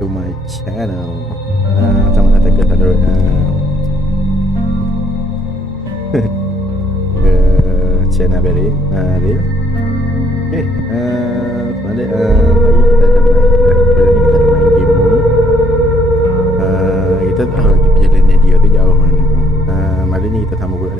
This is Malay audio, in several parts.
to my channel. Selamat datang ke Thunderroad ke channel Beril. Okay, pada pagi kita ada main. Pada ni kita ada main game ni. Kita tahu lagi perjalanan dia tu jauh mana. Malam ni kita tambah pula.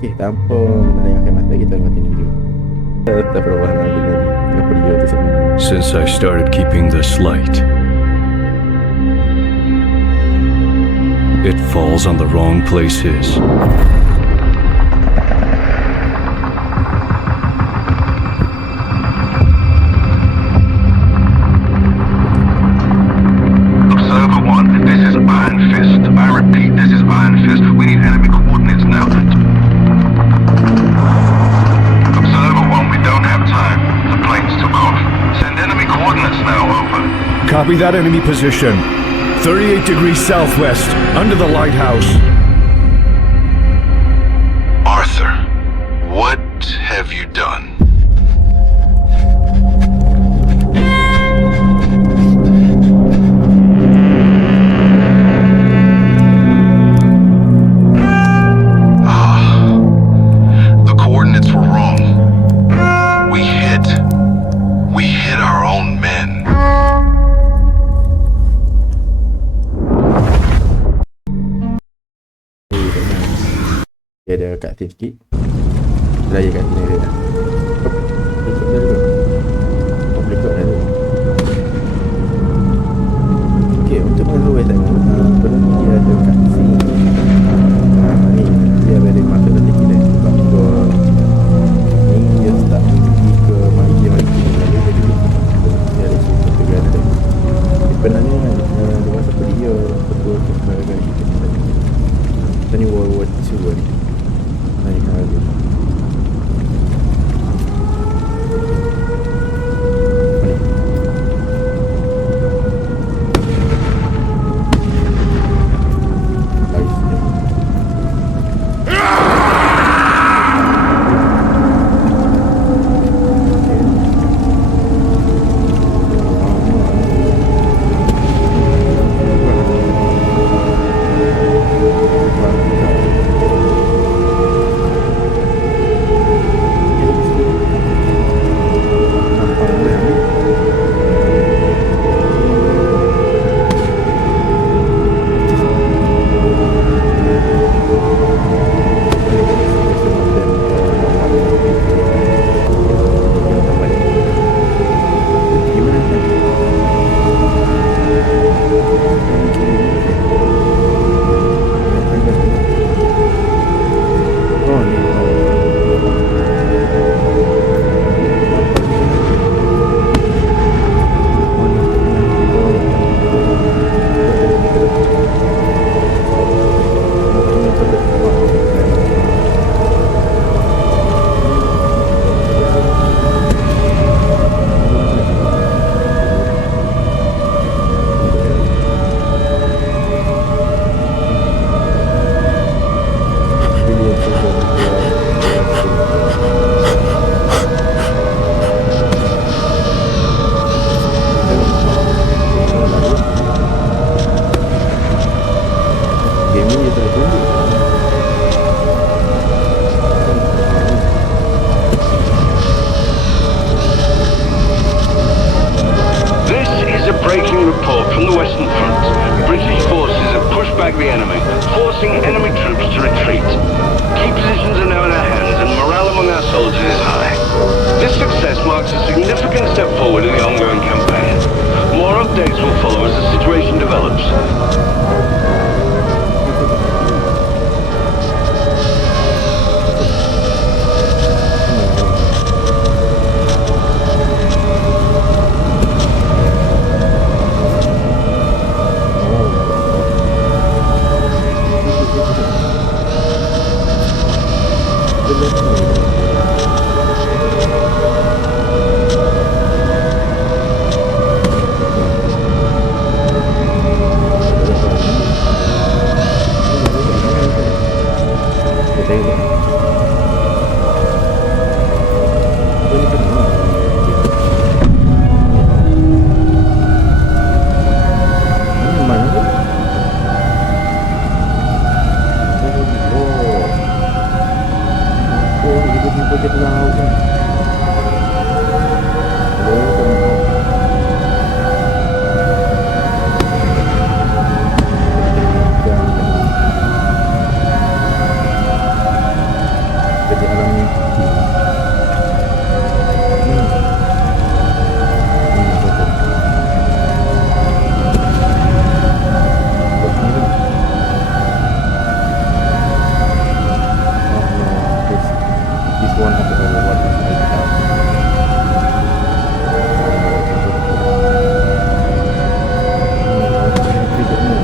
Okay, tanpa melengahkan mata kita mati ni video. Since I started keeping this light, it falls on the wrong places. Observer 1, this is Iron Fist. I repeat, this is Iron Fist. We need enemy coordinates now. Observer 1, we don't have time. The planes took off. Send enemy coordinates now, over. Copy that enemy position. 38 degrees southwest, under the lighthouse. Arthur, what have you done? The coordinates were wrong. We hit our own men. Dia ada cutscene sikit. Raya cutscene dia dah. Boleh kod dah tu. Okay, untuk menurut saya belum ni dia ada cutscene. Ni dia boleh masuk dalam kita. Sebab ni dia start pergi ke mari lagi. Jadi dia ada cerita tegan ada. Sebenarnya dia masa dia betul kesenaran kita ni World War 2 ni. Naik lagi. laut kan. Boleh kan. Jadi alam mimpi. Betul. Buat ni kan. Oh no, this one of the what is I have. Tidak ni,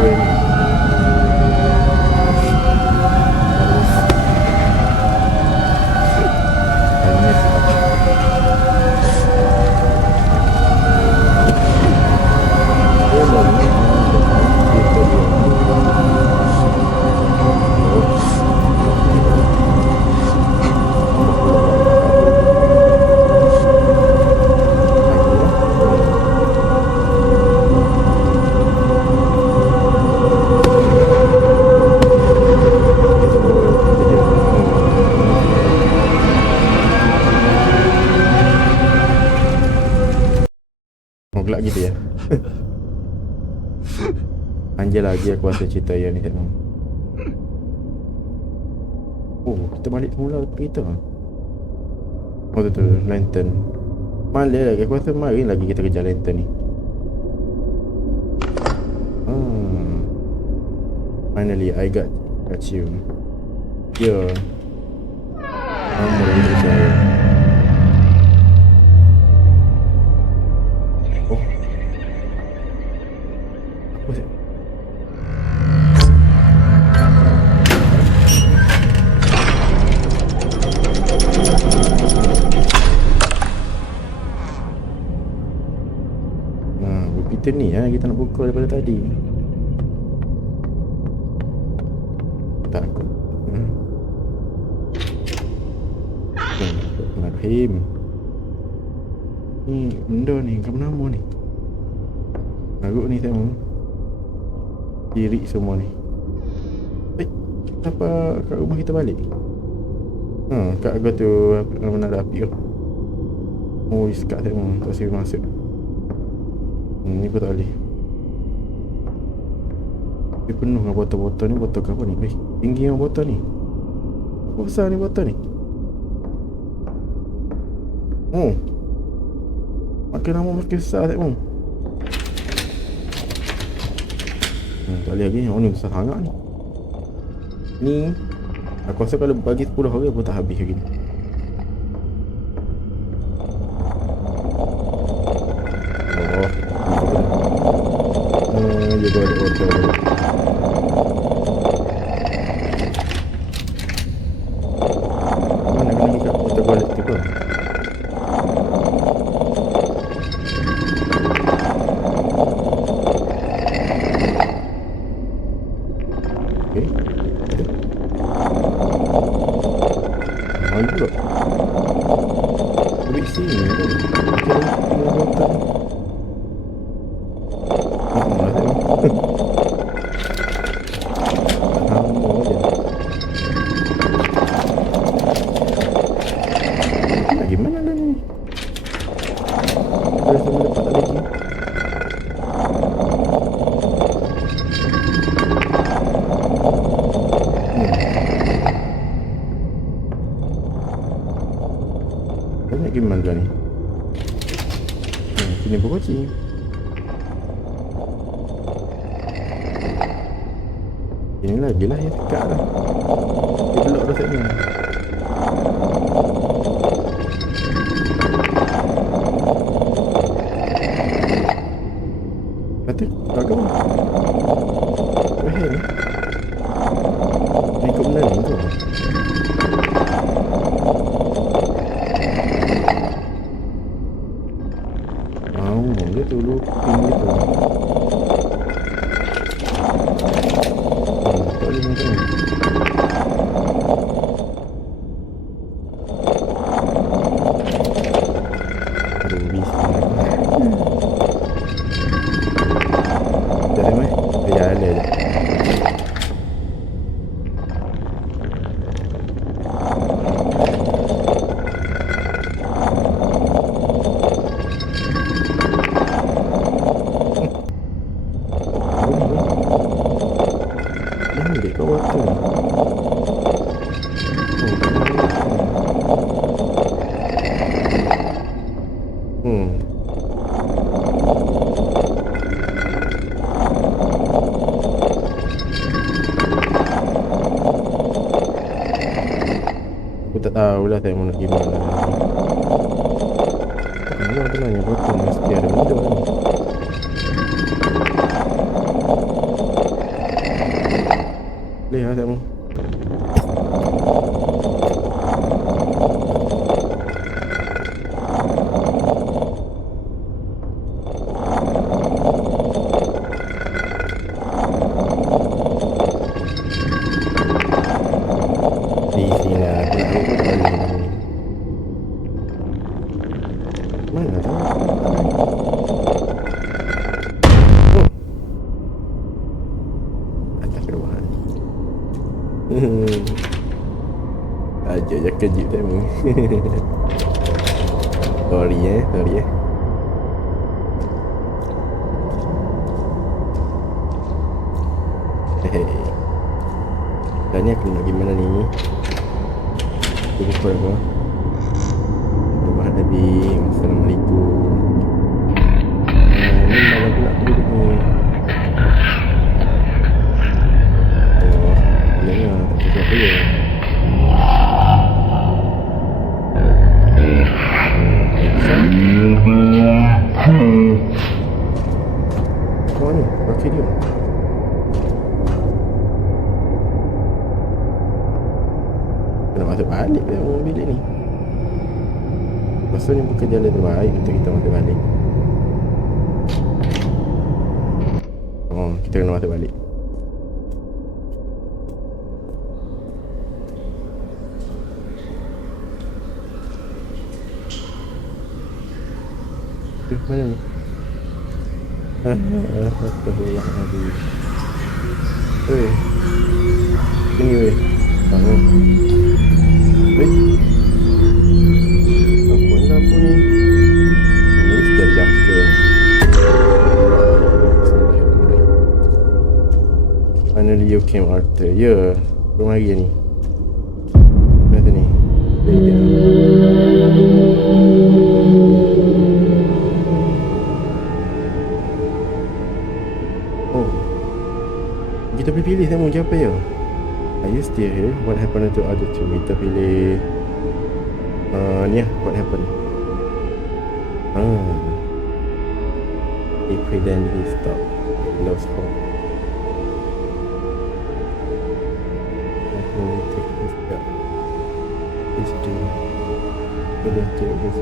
dua ni. Hanya oh, gelak gitu ya. Anjir lagi aku rasa cerita yang ni tengok. Oh, kita balik semula kereta. Oh tu lantern. Malah lagi aku rasa mari lagi kita kejar lantern ni. Finally I got you. Yeah. Mulai kita kejar. Oh. Apa sih? Kita ni kita nak buka daripada tadi. Takut. Bismillahirrahmanirrahim. Ni benda ni kat nama ni. Naruk ni tengok. Kiri semua ni. Kenapa kat rumah kita balik? Kat aku tu mana ada api tu. Oh, iskat tengok. Tak boleh masuk. Ni pun tak boleh. Dia penuh dengan botol-botol ni. Botol ke apa ni? Tinggi yang botol ni. Apa besar ni botol ni? Oh, makin lama makin besar tengok. Tak boleh lagi. Oh ni besar sangat ni. Ni aku rasa kalau bagi 10 orang pun tak habis lagi ni. Dia buat auto. Mana lagi kat auto balik tu kan? Okay. Mahal pula. Ambil sini kan? Kita tinggal auto ni. Gimana lah ni? Ada sama dapat tak lagi? Banyak gimana lah ni? Sini pun kucing. Ini lagi lah yang dekat dah. Dia belok dah sana. Kata, agak mana? Berakhir ni. Dia ikut benda ni tu. Dia tu looping dia tu. Tak boleh macam ni. Mana tu? Atas ke bawah. Aja je kejut kamu. Sorry eh. Hehehe. Dan ni aku nak pergi mana ni? Tunggu apa? Rumah Nabi. Assalamualaikum. Ni mana aku nak pergi ni? Oh, dengar tak tahu apa ya. Oh ni, pakai dia. Kena masuk balik ke bilik ni. Maksudnya bukan jalan terbaik untuk kita masuk balik. Oh, kita kena masuk balik. Mana ni? Astagfirullahaladzim. Weh, sini weh. Bangun. Weh, apa ni? Ini sekian jam sekian. Finally you came, Arthur. Ya, belum lagi ni. Mana ni? Kita boleh pilih sama siapa ya? Are you still here? What happened to other two? Kita pilih ni lah, what happened? He pretend he stopped. He lost hope. I think we take this step. Please do. We don't take this.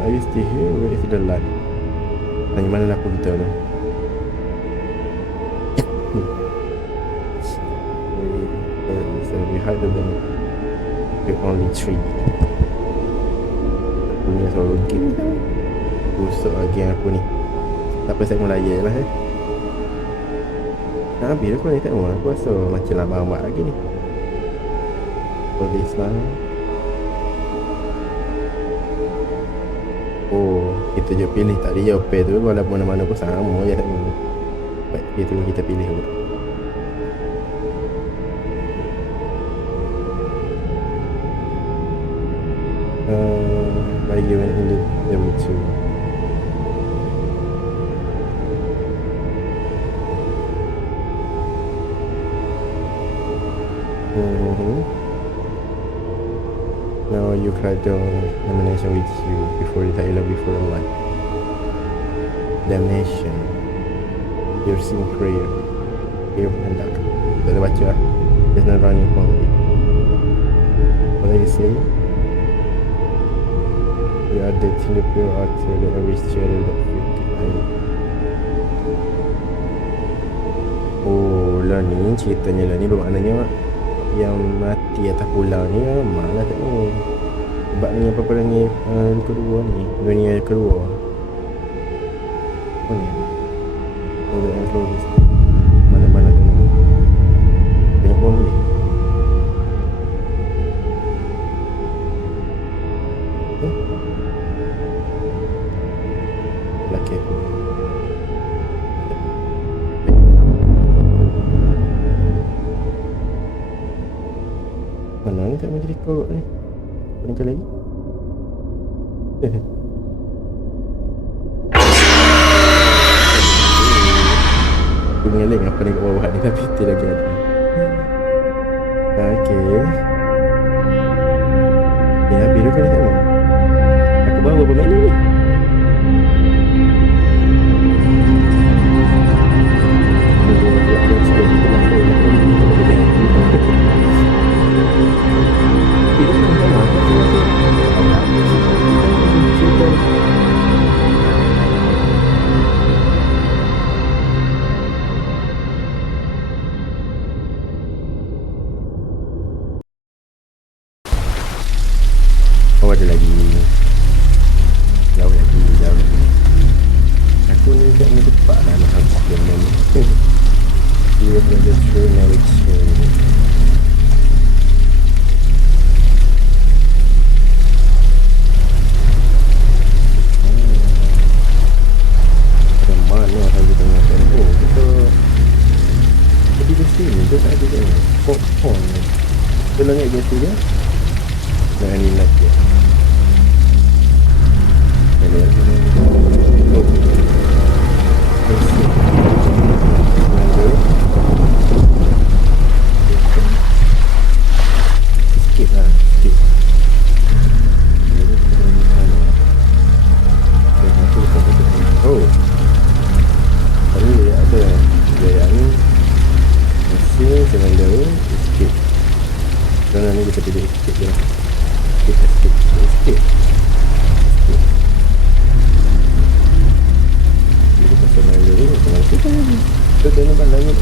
Are you still here? Where is the light? Tanya mana lah aku kita tu? We hide the bank. We're only three. Aku ni selalu game. Busuk lagi aku ni. Tak apa, saya Melaya lah habis aku ni tak mahu. Aku rasa macam lambat lagi ni. Polis lah. Oh, kita je pilih tak dia pay tu walaupun mana-mana pun sama je tak mahu. Baik, itu kita pilih pun. Bagi when in the level 2. Now you cried down damnation with you before the dialogue before the light. Damnation. Your sin prayer. Your conduct. Tak ada baca lah. There's no running from it. What are you saying? You are dead in the pure artery that every shadow that fit behind. Oh, lah ni ceritanya lah ni bermaknanya yang mati atas pulau ni malah tak ni. Sebab ni apa-apa ni kedua ni, dunia kedua. Apa ni? Oh, yang selalu mana-mana tu banyak buang ni. Lelaki aku. Mana ni tak mahu jadi korok ni? Peningkat lagi? Aku mengeling apa ni kat bawah ni tapi still lagi ada. Okay. Ya, biru kau ni tak mahu. Aku bawa berapa menu ni? langit biasa je. Nah ni naik je. Ini oh. Sikit lah, sikit. Oh, tadi dia ada yang ni mesin cylinder sikit. Kerana ni kita pilih sikit je. Sikit. Jadi kita cylinder ni kalau kita ni kita nampak langit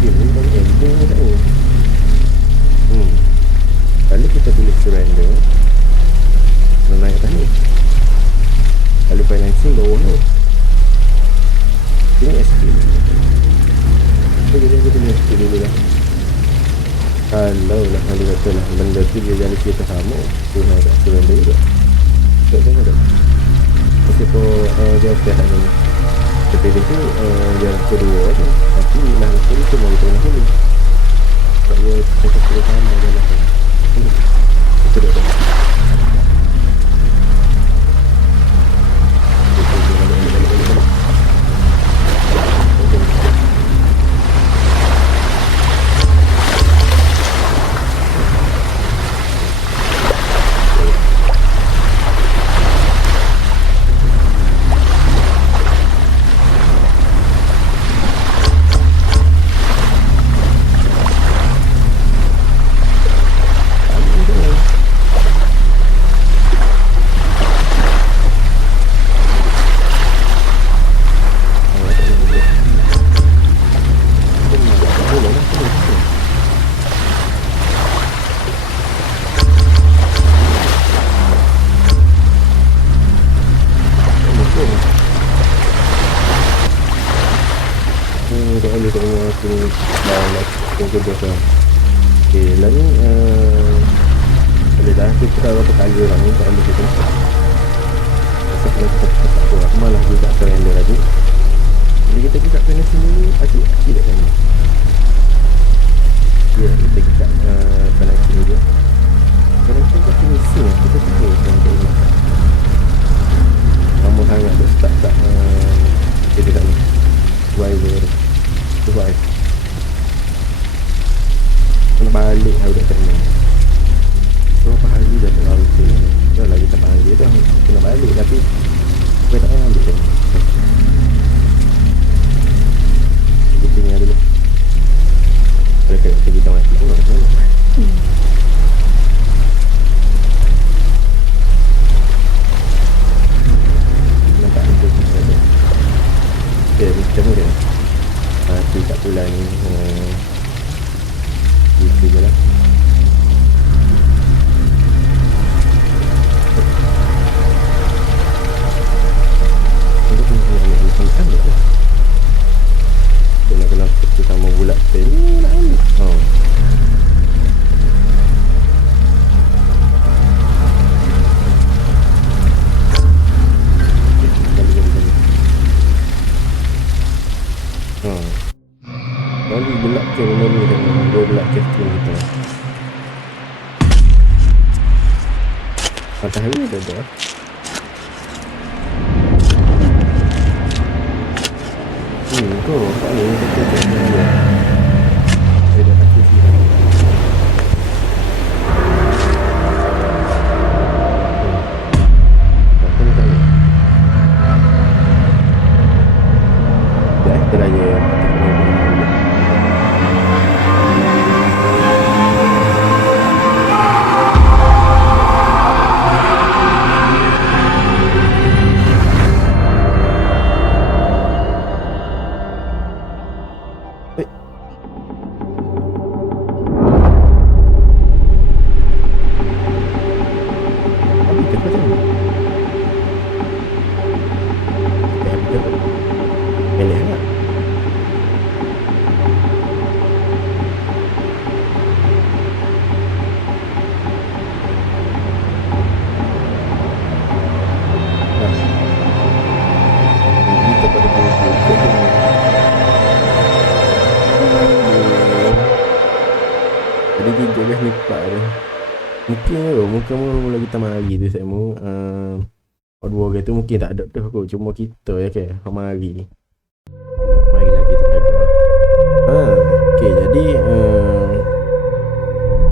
game ni bagi ending ni tak ni. Kalau kita pilih cylinder naik atas ni. Kalau financing bawah ni. Ini escape. Jadi kita pilih escape dulu lah. Kalau lah kalau kata lah benda tu dia jadi kita sama, tu nak tak surrender juga. Tak tengok tak. Okey tu dia okey ni. Tapi dia tu dia kedua tu. Tapi lah sekali tu mau kita nak pilih. Kalau kita pilih sama dia lah. Itu dah. Okey, lah ni boleh dah kita tahu berapa kali orang ni tak boleh kita. Asal kita tak tahu aku malah juga surrender lagi. Jadi kita buka kena sini acik dah ni. Ya, kita buka kena sini dia. Kena sini kat sini kita tahu sampai ni. Kamu sangat dah start kita kat ni. Driver survive. Kena balik lah budak kat ni. Berapa hari dah tak lalu tu. Dah lah kita panggil dah. Kena balik tapi kita tak payah ambil kat ni. Kita sini dulu. Kalau kita mati pun tak tahu. Nampak itu kita ada. Okay, macam ni dia. Mati kat bulan ni. Itu je lah. Kita kena ambil lah. Dia nak kena seperti sama bulat pen ni nak ambil. Kali gelap ke memory dengan dua gelap captain kita. Matahari ada dah. Kau tak ni kita tengok dia. Dia dah kaki sini. Apa ni tak ni? Dah teraya. mungkin mula kita mari tu saya mu World War tu mungkin tak ada tu kot, cuma kita je ke mari lagi tu jaga. Okay, jadi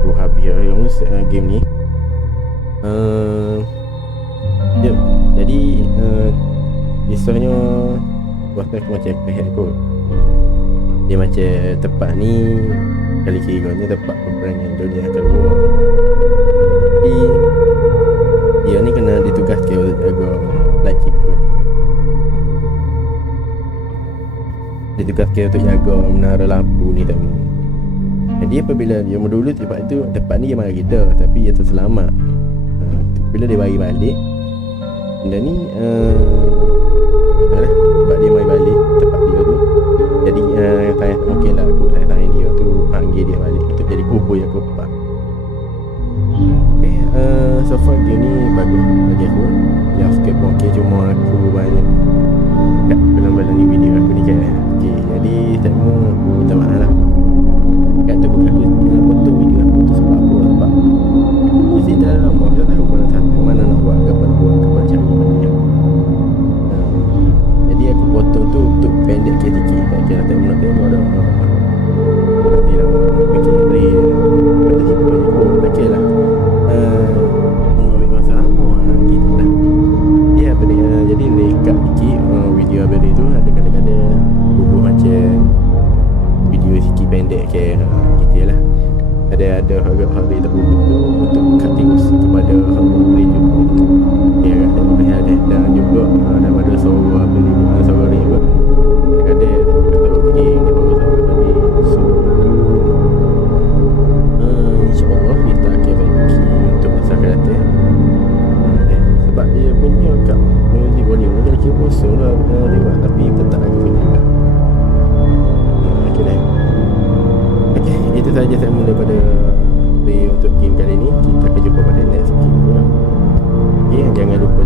aku habis game ni. Jadi kisahnya buatkan aku macam FPH kot. Dia macam tempat ni kali kiranya tempat peperangan dunia akan luar. Jadi dia ni kena ditugaskan untuk jaga lightkeeper. Ditugaskan untuk jaga menara lampu ni temu. Jadi apabila dia dulu tempat ni dia mari kita, tapi dia terselamat. Bila dia mari balik, benda ni sebab dia mari balik tempat dia tu, jadi okey lah aku tanya dia tu, panggil dia balik untuk jadi kubur yang keempat. Okay, so far game ni bagus bagi aku. Yang skip okey, cuma aku banyak kat belum-belum ni video aku ni kan. Okay, jadi saya mau aku minta maaf lah. Kat tu bukan aku potong video aku tu sebab apa? Sebab mesti terlalu lama, kita tahu mana nak buat, apa nak buat, apa cari mana. Jadi aku potong tu untuk pendek sikit. Tak kira nak tengok dah. Nanti lah fikir play pada situ aku tak kira lah. Mengambil masa lama gitu lah. Ya jadi lekat sikit video abadi tu ada kadang-kadang bubuh macam video sikit pendek ke gitu lah. Ada harga tak bubuh tu untuk kategori kepada hamba boleh jumpa. Ya ada dan juga daripada suara beli suara ni juga ada kata okey dia baru suara tadi. So insyaAllah kita akan bagi untuk masa akan datang. Sebab dia punya kat music volume ni kira-kira kosong lah tengok, tapi tetap lagi punya lah. Okay, itu sahaja saya mula pada play untuk game kali ni. Kita akan jumpa pada next game. Okay, jangan lupa